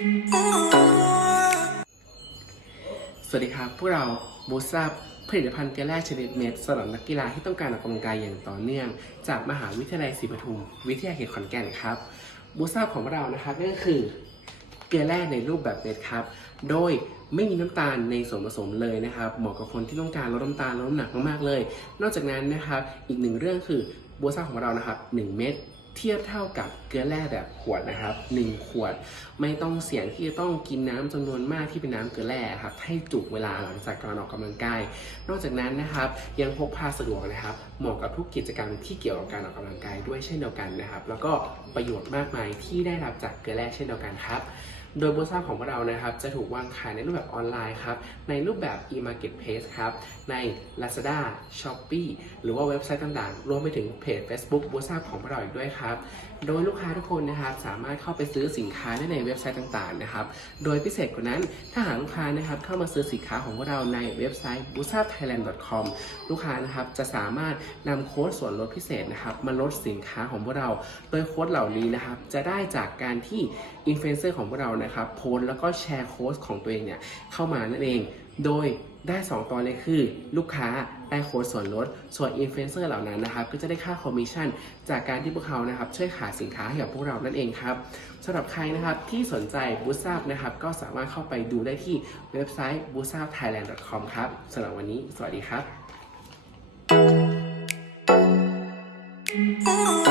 สวัสดีครับพวกเราบูสตาผลิตภัณฑ์เกลือแร่ชนิดเม็ดสำหรับนักกีฬาที่ต้องการออกกำลังกายอย่างต่อเนื่อง จากมหาวิทยาลัยศรีปทุม วิทยาเขตขอนแก่นครับบูสตาของเรานะครับก็คือเกลือแร่ในรูปแบบเม็ดครับ โดยไม่มีน้ำตาลในส่วนผสมเลยนะครับเหมาะกับคนที่ต้องการลดน้าตาลลดน้ำหนักมากๆเลย นอกจากนั้นนะครับอีกหนึ่งเรื่องคือบัวซ่าของเรานะครับ 1 เม็ด เทียบเท่ากับเกลือแร่แบบขวดนะครับหนึ่งขวด ไม่ต้องเสี่ยงที่จะต้องกินน้ำจำนวนมากที่เป็นน้ำเกลือแร่ครับ ให้จุเวลาหลังจากการออกกำลังกาย นอกจากนั้นนะครับยังพกพาสะดวกนะครับ เหมาะกับทุกกิจกรรมที่เกี่ยวกับการออกกำลังกายด้วยเช่นเดียวกันนะครับ แล้วก็ประโยชน์มากมายที่ได้รับจากเกลือแร่เช่นเดียวกันครับโดยโบซ่าของพวกเรานะครับจะถูกวางขายในรูปแบบออนไลน์ครับในรูปแบบ e-marketplace ครับใน Lazada, Shopee หรือว่าเว็บไซต์ต่างๆ รวมไปถึงเพจ Facebook โบซ่าของพวกเราอีกด้วยครับโดยลูกค้าทุกคนนะครับสามารถเข้าไปซื้อสินค้าได้ในเว็บไซต์ต่างๆนะครับโดยพิเศษกว่านั้นถ้าหากลูกค้านะครับเข้ามาซื้อสินค้าของพวกเราในเว็บไซต์ b u s a t h a i l a n d c o m ลูกค้านะครับจะสามารถนำโค้ดส่วนลดพิเศษนะครับมาลดสินค้าของพวกเรา โดยโค้ดเหล่านี้นะครับจะได้จากการที่อินฟลูเอนเซอร์ของพวกเรานะครับโพสแล้วก็แชร์โค้ดของตัวเองเนี่ยเข้ามานั่นเอง โดยได้ 2 ตอนเลยคือ ลูกค้าได้โค้ดส่วนลด ส่วนอินฟลูเอนเซอร์เหล่านั้นนะครับ ก็จะได้ค่าคอมมิชชั่น จากการที่พวกเขานะครับ ช่วยขายสินค้าให้กับพวกเรานั่นเองครับสำหรับใครนะครับที่สนใจบูซ่านะครับ ก็สามารถเข้าไปดูได้ที่เว็บไซต์ b u s a t h a i l a n d c o m ครับสำหรับวันนี้ สวัสดีครับ Oh